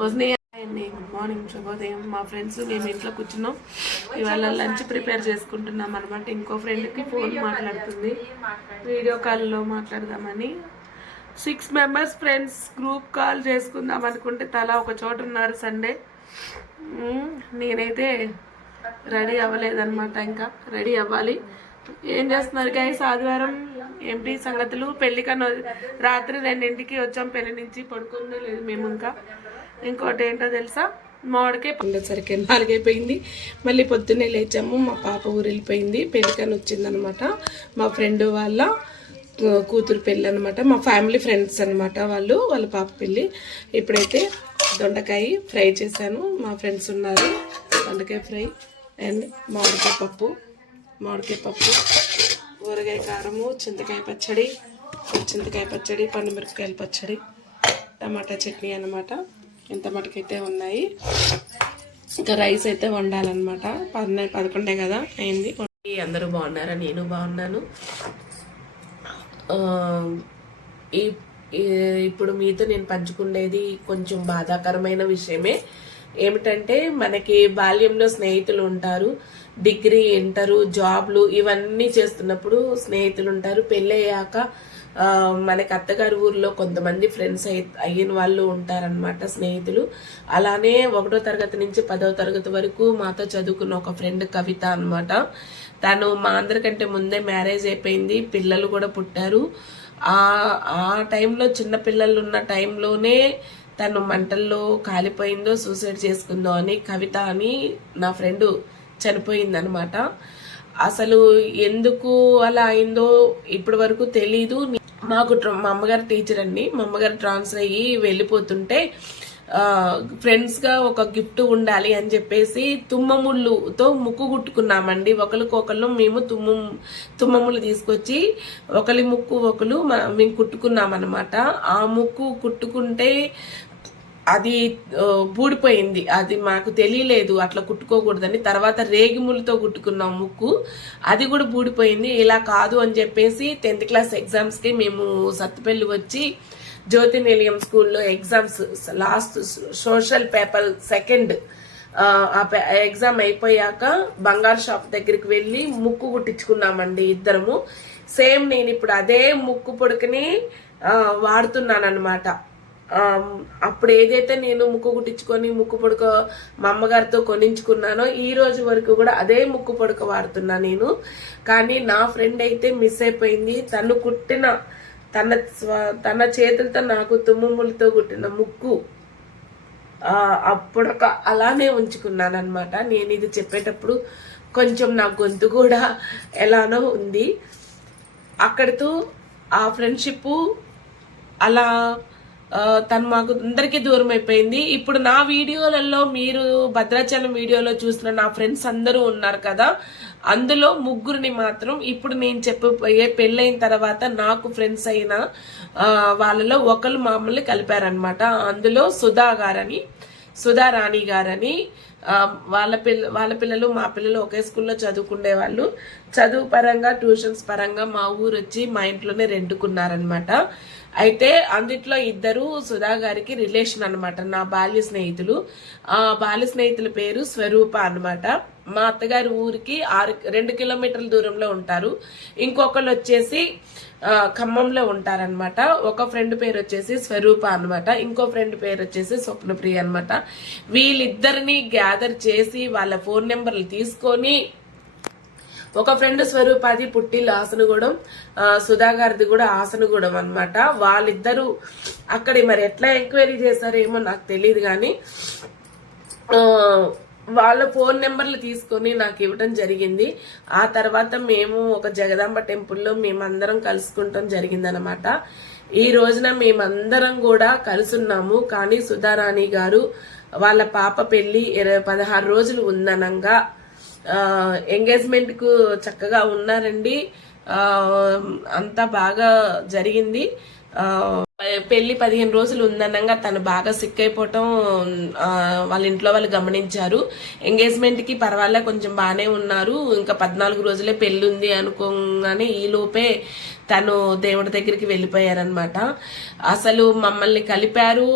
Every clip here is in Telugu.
వదిన అండి గుడ్ మార్నింగ్ శుభోదయం. మా ఫ్రెండ్స్ మేము ఇంట్లో కూర్చున్నాం. ఇవాళ లంచ్ ప్రిపేర్ చేసుకుంటున్నాం అనమాట ఇంకో ఫ్రెండ్కి ఫోన్ మాట్లాడుతుంది. వీడియో కాల్లో మాట్లాడదామని. Six members friends group call చేసుకుందాం అనుకుంటే తలా ఒక చోట ఉన్నారు సండే. నేనైతే రెడీ అవ్వలేదన్నమాట ఇంకా. రెడీ అవ్వాలి. ఏం చేస్తున్నారు గైస్ ఆదివారం ఏంటి సంగతులు? పెళ్ళి కన్నా రాత్రి రెండింటికి వచ్చాం. పెళ్ళి నుంచి పడుకుందో లేదు మేము ఇంకా. ఇంకోటి ఏంటో తెలుసా? మామిడికే పండేసరికి నాలుగైపోయింది. మళ్ళీ పొద్దున్నే లేచాము మా పాప ఊరు వెళ్ళిపోయింది పెళ్ళికని వచ్చిందనమాట. మా ఫ్రెండ్ వాళ్ళ కూతురు పెళ్ళి అనమాట మా ఫ్యామిలీ ఫ్రెండ్స్ అనమాట వాళ్ళు వాళ్ళ పాప పెళ్ళి. ఇప్పుడైతే దొండకాయ ఫ్రై చేశాను. మా ఫ్రెండ్స్ ఉన్నారు. దొండకాయ ఫ్రై అండ్ మామిడికాయ పప్పు. మామిడికాయ పప్పు ఊరగాయ కారము చింతకాయ పచ్చడి చింతకాయ పచ్చడి పండుమిరపకాయల పచ్చడి టమాటా చట్నీ అనమాట. ఇంత మటుకైతే ఉన్నాయి. ఇంకా రైస్ అయితే వండాలన్నమాట. పదనే పదకొండే కదా అయింది. అందరూ బాగున్నారా? నేను బాగున్నాను. ఈ- ఇప్పుడు మీతో నేను పంచుకునేది కొంచెం బాధాకరమైన విషయమే. ఏమిటంటే మనకి బాల్యంలో స్నేహితులు ఉంటారు. డిగ్రీ ఇంటరు జాబ్లు ఇవన్నీ చేస్తున్నప్పుడు స్నేహితులు ఉంటారు. పెళ్ళయ్యాక మనకి అత్తగారి ఊర్లో కొంతమంది ఫ్రెండ్స్ అయి అయిన వాళ్ళు ఉంటారనమాట స్నేహితులు. అలానే ఒకటో తరగతి నుంచి పదో తరగతి వరకు మాతో చదువుకున్న ఒక ఫ్రెండ్ కవిత అనమాట తను మా అందరికంటే ముందే మ్యారేజ్ అయిపోయింది పిల్లలు కూడా పుట్టారు. ఆ ఆ టైంలో చిన్నపిల్లలు ఉన్న టైంలోనే తను మంటల్లో కాలిపోయిందో సూసైడ్ చేసుకుందో అని కవిత అని నా ఫ్రెండ్ చనిపోయిందనమాట అసలు ఎందుకు అలా అయిందో ఇప్పటి వరకు తెలీదు. మాకు మా అమ్మగారు టీచర్ అండి. మా అమ్మగారు ట్రాన్స్ఫర్ అయ్యి వెళ్ళిపోతుంటే ఫ్రెండ్స్గా ఒక గిఫ్ట్ ఉండాలి అని చెప్పేసి తుమ్మముళ్ళుతో ముక్కు కుట్టుకున్నామండి. ఒకరికొకళ్ళు మేము తుమ్ము తుమ్మములు తీసుకొచ్చి ఒకరి ముక్కు ఒకరు మ- మేము కుట్టుకున్నాం అనమాట ఆ ముక్కు కుట్టుకుంటే అది బూడిపోయింది అది మాకు తెలియలేదు. అట్లా కుట్టుకోకూడదని. తర్వాత రేగిములతో కుట్టుకున్నాం ముక్కు. అది కూడా బూడిపోయింది ఇలా కాదు అని చెప్పేసి టెన్త్ క్లాస్ ఎగ్జామ్స్కి మేము సత్తుపల్లి వచ్చి జ్యోతి నిలయం స్కూల్లో exams last social paper second ఆ ఎగ్జామ్ అయిపోయాక బంగారు షాప్ దగ్గరికి వెళ్ళి ముక్కు కుట్టించుకున్నామండి ఇద్దరము. సేమ్ నేను ఇప్పుడు అదే ముక్కు పొడుకుని వాడుతున్నాను అనమాట అప్పుడు ఏదైతే నేను ముక్కు కుట్టించుకొని ముక్కు పొడక మా అమ్మగారితో కొనించుకున్నానో ఈ రోజు వరకు కూడా అదే ముక్కు పొడక వాడుతున్నా నేను. కానీ నా ఫ్రెండ్ అయితే మిస్ అయిపోయింది. తను కుట్టిన తన స్వ- తన చేతులతో నాకు తుమ్ముములతో కుట్టిన ముక్కు ఆ, అప్పుడొక అలానే ఉంచుకున్నాను అనమాట నేను ఇది చెప్పేటప్పుడు కొంచెం నా గొంతు కూడా ఎలానో ఉంది. అక్కడితో ఆ ఫ్రెండ్షిప్ అలా తను మాకు అందరికీ దూరం అయిపోయింది. ఇప్పుడు నా వీడియోలలో మీరు భద్రాచలం వీడియోలో చూసిన నా ఫ్రెండ్స్ అందరూ ఉన్నారు కదా. అందులో ముగ్గురిని మాత్రం ఇప్పుడు నేను చెప్పబోయే పెళ్ళైన తర్వాత నాకు ఫ్రెండ్స్ అయిన వాళ్ళలో ఒకరు మామూలు కలిపారనమాట అందులో సుధా గారని సుధా రాణి గారని వాళ్ళ పిల్ల వాళ్ళ పిల్లలు మా పిల్లలు ఒకే స్కూల్లో చదువుకునే వాళ్ళు. చదువు పరంగా ట్యూషన్స్ పరంగా మా ఊరు వచ్చి మా ఇంట్లోనే రెండుకున్నారనమాట అయితే అందుట్లో ఇద్దరు సుధా గారికి రిలేషన్ అనమాట నా బాల్య స్నేహితులు. ఆ బాల్య స్నేహితుల పేరు స్వరూప అనమాట మా అత్తగారి ఊరికి ఆరు రెండు కిలోమీటర్ల దూరంలో ఉంటారు. ఇంకొకళ్ళు వచ్చేసి ఖమ్మంలో ఉంటారనమాట ఒక ఫ్రెండ్ పేరు వచ్చేసి స్వరూప అనమాట ఇంకో ఫ్రెండ్ పేరు వచ్చేసి స్వప్నప్రియ అనమాట వీళ్ళిద్దరిని గ్యాదర్ చేసి వాళ్ళ ఫోన్ నెంబర్లు తీసుకొని ఒక ఫ్రెండ్ స్వరూపాది పుట్టిల్లు ఆసనగూడెం సుధాగారిది కూడా ఆసనగూడెం అనమాట వాళ్ళిద్దరూ అక్కడ మరి ఎట్లా ఎంక్వైరీ చేశారేమో నాకు తెలియదు కానీ వాళ్ళ ఫోన్ నెంబర్లు తీసుకొని నాకు ఇవ్వటం జరిగింది. ఆ తర్వాత మేము ఒక జగదాంబ టెంపుల్లో మేమందరం కలుసుకుంటాం జరిగిందనమాట ఈ రోజున మేమందరం కూడా కలుసున్నాము. కానీ సుధారాణి గారు వాళ్ళ పాప పెళ్ళి ఇరవై పదహారు రోజులు ఉందనంగా. ఎంగేజ్మెంట్కు చక్కగా ఉన్నారండి. అంతా బాగా జరిగింది. పెళ్ళి పదిహేను రోజులు ఉందనంగా తను బాగా సిక్ అయిపోవటం వాళ్ళ ఇంట్లో వాళ్ళు గమనించారు. ఎంగేజ్మెంట్కి పర్వాలే కొంచెం బాగానే ఉన్నారు. ఇంకా పద్నాలుగు రోజులే పెళ్ళి ఉంది అనుకోగానే ఈ లోపే తను దేవుడి దగ్గరికి వెళ్ళిపోయారనమాట అసలు మమ్మల్ని కలిపారు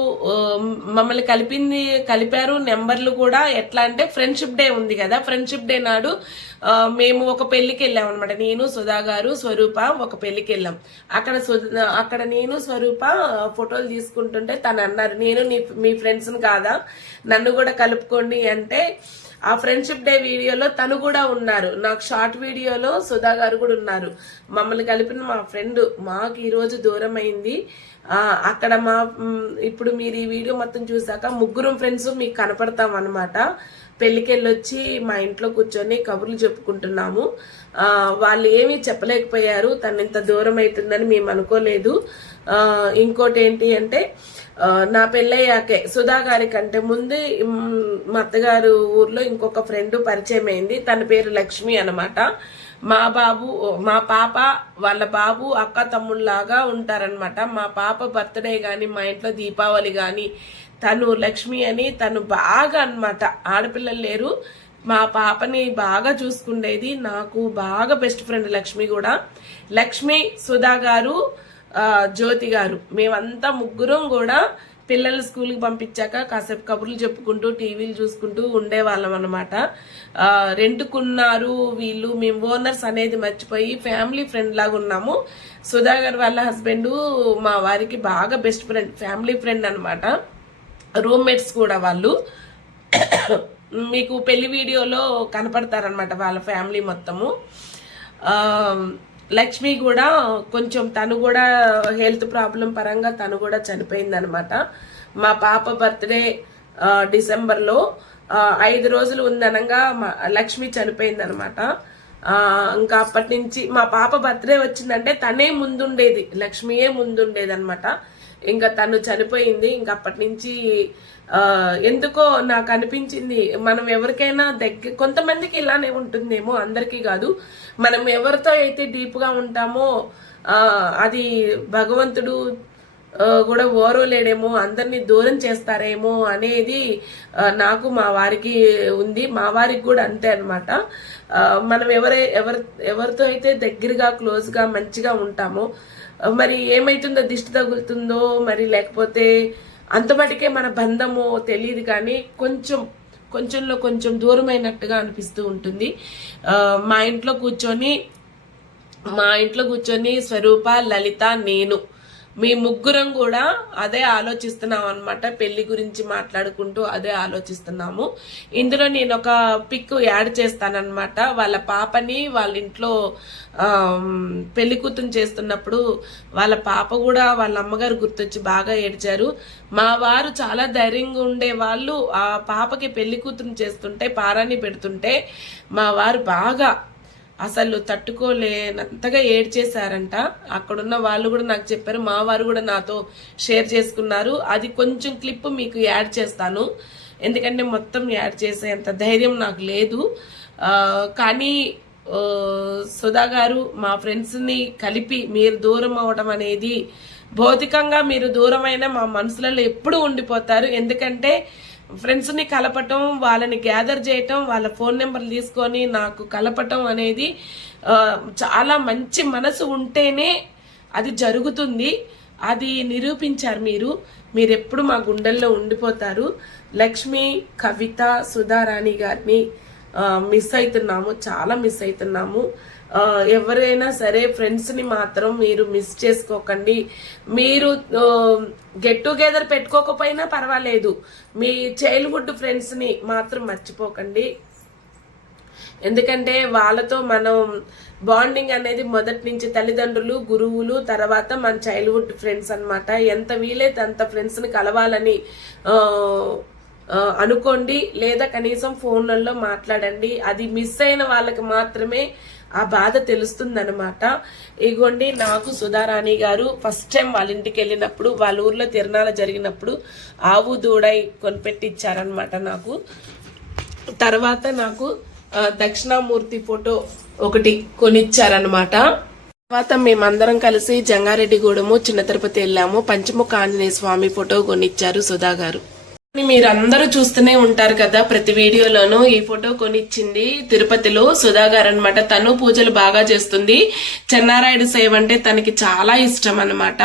మమ్మల్ని కలిపింది కలిపారు నెంబర్లు కూడా ఎట్లా అంటే ఫ్రెండ్షిప్ డే ఉంది కదా. ఫ్రెండ్షిప్ డే నాడు మేము ఒక పెళ్ళికి వెళ్ళాం అనమాట నేను సుధా గారు స్వరూప ఒక పెళ్ళికి వెళ్ళాం. అక్కడ అక్కడ నేను స్వరూప ఫోటోలు తీసుకుంటుంటే తను అన్నారు నేను నీ మీ ఫ్రెండ్స్ని కాదా? నన్ను కూడా కలుపుకోండి అంటే ఆ ఫ్రెండ్షిప్ డే వీడియోలో తను కూడా ఉన్నారు. నాకు షార్ట్ వీడియోలో సుధా గారు కూడా ఉన్నారు. మమ్మల్ని కలిపిన మా ఫ్రెండ్ మాకు ఈరోజు దూరం అయింది. అక్కడ మా ఇప్పుడు మీరు ఈ వీడియో మొత్తం చూసాక ముగ్గురు ఫ్రెండ్స్ మీకు కనపడతాం అనమాట పెళ్ళికెళ్ళొచ్చి మా ఇంట్లో కూర్చొని కబుర్లు చెప్పుకుంటున్నాము. వాళ్ళు ఏమీ చెప్పలేకపోయారు. తను ఇంత దూరం అవుతుందని మేము అనుకోలేదు. ఇంకోటి ఏంటి అంటే నా పెళ్ళయ్యాకే సుధా గారి కంటే ముందు మా అత్తగారు ఊర్లో ఇంకొక ఫ్రెండ్ పరిచయం అయింది తన పేరు లక్ష్మి అన్నమాట. మా బాబు మా పాప వాళ్ళ బాబు అక్క తమ్ముళ్ళలాగా ఉంటారనమాట మా పాప బర్త్డే కానీ మా ఇంట్లో దీపావళి కానీ తను లక్ష్మి అని తను బాగా అన్నమాట. ఆడపిల్లలు లేరు. మా పాపని బాగా చూసుకుండేది. నాకు బాగా బెస్ట్ ఫ్రెండ్ లక్ష్మి కూడా. లక్ష్మి సుధా గారు జ్యోతి గారు. మేమంతా ముగ్గురం కూడా పిల్లలు స్కూల్కి పంపించాక కాసేపు కబుర్లు చెప్పుకుంటూ టీవీలు చూసుకుంటూ ఉండేవాళ్ళం అనమాట రెంట్కున్నారు వీళ్ళు. మేము ఓనర్స్ అనేది మర్చిపోయి ఫ్యామిలీ ఫ్రెండ్ లాగా ఉన్నాము. సుధా గారు వాళ్ళ హస్బెండ్ మా వారికి బాగా బెస్ట్ ఫ్రెండ్ ఫ్యామిలీ ఫ్రెండ్ అనమాట రూమ్మేట్స్ కూడా వాళ్ళు. మీకు పెళ్ళి వీడియోలో కనపడతారనమాట వాళ్ళ ఫ్యామిలీ మొత్తము. లక్ష్మి కూడా కొంచెం తను కూడా హెల్త్ ప్రాబ్లం పరంగా తను కూడా చనిపోయిందనమాట. మా పాప బర్త్డే డిసెంబర్లో ఐదు రోజులు ఉందనగా మా లక్ష్మి చనిపోయిందనమాట. ఇంకా అప్పటి నుంచి మా పాప బర్త్డే వచ్చిందంటే తనే ముందుండేది లక్ష్మియే ముందుండేది అనమాట ఇంకా తను చనిపోయింది ఇంకా అప్పటి నుంచి ఎందుకో నాకు అనిపించింది మనం ఎవరికైనా దగ్గర కొంతమందికి ఇలానే ఉంటుందేమో అందరికీ కాదు. మనం ఎవరితో అయితే డీప్గా ఉంటామో అది భగవంతుడు కూడా ఓరోలేడేమో అందరినీ దూరం చేస్తారేమో అనేది నాకు మా వారికి ఉంది. మా వారికి కూడా అంతే అనమాట మనం ఎవరే ఎవరి ఎవరితో అయితే దగ్గరగా క్లోజ్గా మంచిగా ఉంటామో మరి ఏమైతుందో దిష్టి తగులుతుందో మరి లేకపోతే అంతమటుకే మన బంధము తెలియదు కానీ కొంచెం కొంచెంలో కొంచెం దూరమైనట్టుగా అనిపిస్తూ ఉంటుంది. మా ఇంట్లో కూర్చొని మా ఇంట్లో కూర్చొని స్వరూప లలిత నేను మీ ముగ్గురం కూడా అదే ఆలోచిస్తున్నాం అనమాట పెళ్ళి గురించి మాట్లాడుకుంటూ అదే ఆలోచిస్తున్నాము. ఇందులో నేను ఒక పిక్ యాడ్ చేస్తానన్నమాట. వాళ్ళ పాపని వాళ్ళ ఇంట్లో పెళ్ళి కూతురు చేస్తున్నప్పుడు వాళ్ళ పాప కూడా వాళ్ళ అమ్మగారు గుర్తొచ్చి బాగా ఏడ్చారు. మా వారు చాలా ధైర్యంగా ఉండే వాళ్ళు ఆ పాపకి పెళ్ళి కూతురు చేస్తుంటే పారాని పెడుతుంటే మా వారు బాగా అసలు తట్టుకోలేనంతగా ఏడ్చేశారంట. అక్కడున్న వాళ్ళు కూడా నాకు చెప్పారు మా వారు కూడా నాతో షేర్ చేసుకున్నారు. అది కొంచెం క్లిప్ మీకు యాడ్ చేస్తాను. ఎందుకంటే మొత్తం యాడ్ చేసేంత ధైర్యం నాకు లేదు. కానీ సుధా గారు మా ఫ్రెండ్స్ని కలిపి మీరు దూరం అవడం అనేది భౌతికంగా మీరు దూరమైన మా మనసులలో ఎప్పుడు ఉండిపోతారు. ఎందుకంటే ఫ్రెండ్స్ని కలపటం వాళ్ళని గ్యాదర్ చేయటం వాళ్ళ ఫోన్ నెంబర్లు తీసుకొని నాకు కలపటం అనేది చాలా మంచి మనసు ఉంటేనే అది జరుగుతుంది. అది నిరూపించారు మీరు. మీరు ఎప్పుడు మా గుండెల్లో ఉండిపోతారు. లక్ష్మి కవిత సుధారాణి గారిని మిస్ అవుతున్నాము చాలా మిస్ అవుతున్నాము. ఎవరైనా సరే ఫ్రెండ్స్ని మాత్రం మీరు మిస్ చేసుకోకండి. మీరు గెట్ టుగెదర్ పెట్టుకోకపోయినా పర్వాలేదు. మీ చైల్డ్హుడ్ ఫ్రెండ్స్ని మాత్రం మర్చిపోకండి. ఎందుకంటే వాళ్ళతో మనం బాండింగ్ అనేది మొదటి నుంచి తల్లిదండ్రులు గురువులు తర్వాత మన చైల్డ్హుడ్ ఫ్రెండ్స్ అనమాట ఎంత వీలైతే అంత ఫ్రెండ్స్ని కలవాలని అనుకోండి. లేదా కనీసం ఫోన్లలో మాట్లాడండి. అది మిస్ అయిన వాళ్ళకి మాత్రమే ఆ బాధ తెలుస్తుందనమాట ఇగోండి నాకు సుధారాణి గారు ఫస్ట్ టైం వాళ్ళ ఇంటికి వెళ్ళినప్పుడు వాళ్ళ ఊర్లో తిరణాల జరిగినప్పుడు ఆవు దూడై కొనిపెట్టి ఇచ్చారనమాట నాకు. తర్వాత నాకు దక్షిణామూర్తి ఫోటో ఒకటి కొనిచ్చారనమాట తర్వాత మేమందరం కలిసి జంగారెడ్డిగూడెము చిన్న తిరుపతి వెళ్ళాము. పంచముఖ ఆంజనేయ స్వామి ఫోటో కొనిచ్చారు సుధా గారు మీరు అందరూ చూస్తూనే ఉంటారు కదా ప్రతి వీడియోలోనూ. ఈ ఫోటో కొనిచ్చింది తిరుపతిలో సుధా గారు అనమాట తను పూజలు బాగా చేస్తుంది. చెన్నారాయుడు సేవ అంటే తనకి చాలా ఇష్టం అనమాట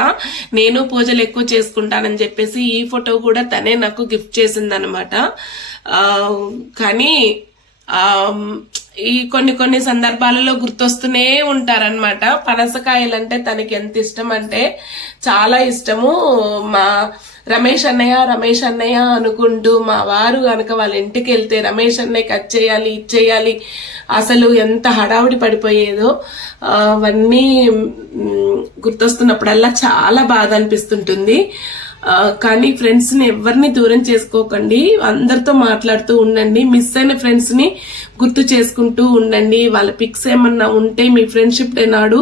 నేను పూజలు ఎక్కువ చేసుకుంటానని చెప్పేసి ఈ ఫోటో కూడా తనే నాకు గిఫ్ట్ చేసింది అనమాట కానీ ఈ కొన్ని కొన్ని సందర్భాలలో గుర్తొస్తూనే ఉంటారనమాట పనసకాయలంటే తనకి ఎంత ఇష్టం అంటే చాలా ఇష్టము. మా రమేష్ అన్నయ్య రమేష్ అన్నయ్య అనుకుంటూ మా వారు కనుక వాళ్ళ ఇంటికి వెళ్తే రమేష్ అన్నయ్య కట్ చేయాలి ఇచ్చేయాలి అసలు ఎంత హడావుడి పడిపోయేదో అవన్నీ గుర్తొస్తున్నప్పుడల్లా చాలా బాధ అనిపిస్తుంటుంది. కానీ ఫ్రెండ్స్ని ఎవరిని దూరం చేసుకోకండి. అందరితో మాట్లాడుతూ ఉండండి. మిస్ అయిన ఫ్రెండ్స్ని గుర్తు చేసుకుంటూ ఉండండి. వాళ్ళ పిక్స్ ఏమన్నా ఉంటే మీ ఫ్రెండ్షిప్ డే నాడు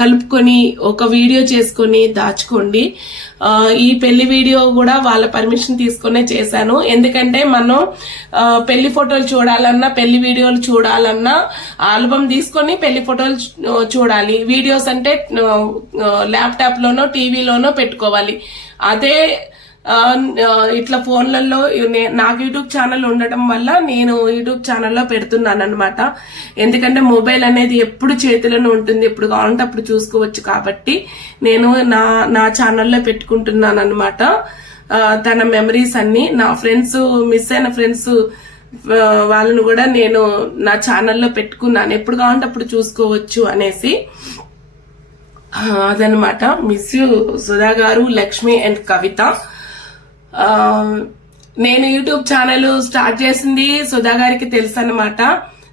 కలుపుకొని ఒక వీడియో చేసుకొని దాచుకోండి. ఈ పెళ్ళి వీడియో కూడా వాళ్ళ పర్మిషన్ తీసుకునే చేశాను. ఎందుకంటే మనం పెళ్ళి ఫోటోలు చూడాలన్నా పెళ్ళి వీడియోలు చూడాలన్నా ఆల్బమ్ తీసుకొని పెళ్ళి ఫోటోలు చూడాలి. వీడియోస్ అంటే ల్యాప్టాప్ లోనో టీవీలోనో పెట్టుకోవాలి. అదే ఇట్లా ఫోన్లలో నాకు యూట్యూబ్ ఛానల్ ఉండటం వల్ల నేను యూట్యూబ్ ఛానల్లో పెడుతున్నాను అనమాట ఎందుకంటే మొబైల్ అనేది ఎప్పుడు చేతిలోనే ఉంటుంది ఎప్పుడు కావాలంటే అప్పుడు చూసుకోవచ్చు కాబట్టి నేను నా నా ఛానల్లో పెట్టుకుంటున్నాను అనమాట తన మెమరీస్ అన్ని నా ఫ్రెండ్స్ మిస్ అయిన ఫ్రెండ్స్ వాళ్ళను కూడా నేను నా ఛానల్లో పెట్టుకున్నాను. ఎప్పుడు కావాలంటే అప్పుడు చూసుకోవచ్చు అనేసి. అదనమాట miss you Sudha garu Lakshmi and Kavitha. Um, నేను యూట్యూబ్ ఛానల్ స్టార్ట్ చేసింది సుధా గారికి తెలుసు అనమాట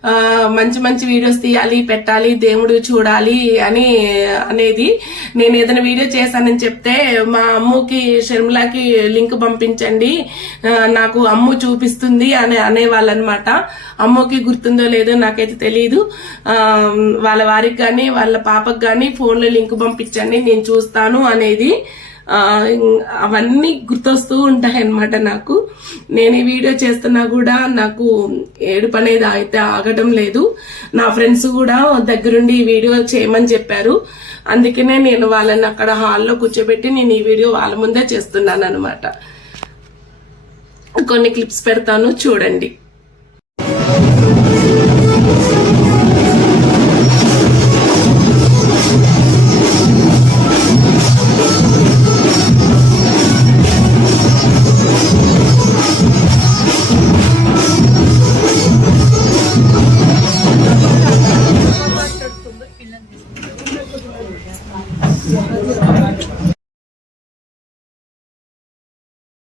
uh, మంచి మంచి వీడియోస్ తీయాలి పెట్టాలి దేవుడు చూడాలి అని అనేది. నేను ఏదైనా వీడియో చేశానని చెప్తే మా అమ్ముకి షర్మిలాకి లింక్ పంపించండి. Uh, నాకు అమ్ము చూపిస్తుంది అని అనేవాళ్ళు అనమాట అమ్మకి గుర్తుందో లేదో నాకైతే తెలియదు um, వాళ్ళ వారికి కానీ వాళ్ళ పాపకు కానీ ఫోన్లో లింక్ పంపించండి నేను చూస్తాను అనేది. అవన్నీ గుర్తొస్తూ ఉంటాయి అన్నమాట నాకు. నేను ఈ వీడియో చేస్తున్నా కూడా నాకు ఏడుపు అనేది అయితే ఆగడం లేదు. నా ఫ్రెండ్స్ కూడా దగ్గరుండి ఈ వీడియో చేయమని చెప్పారు. అందుకనే నేను వాళ్ళని అక్కడ హాల్లో కూర్చోబెట్టి నేను ఈ వీడియో వాళ్ళ ముందే చేస్తున్నాను అనమాట కొన్ని క్లిప్స్ పెడతాను చూడండి.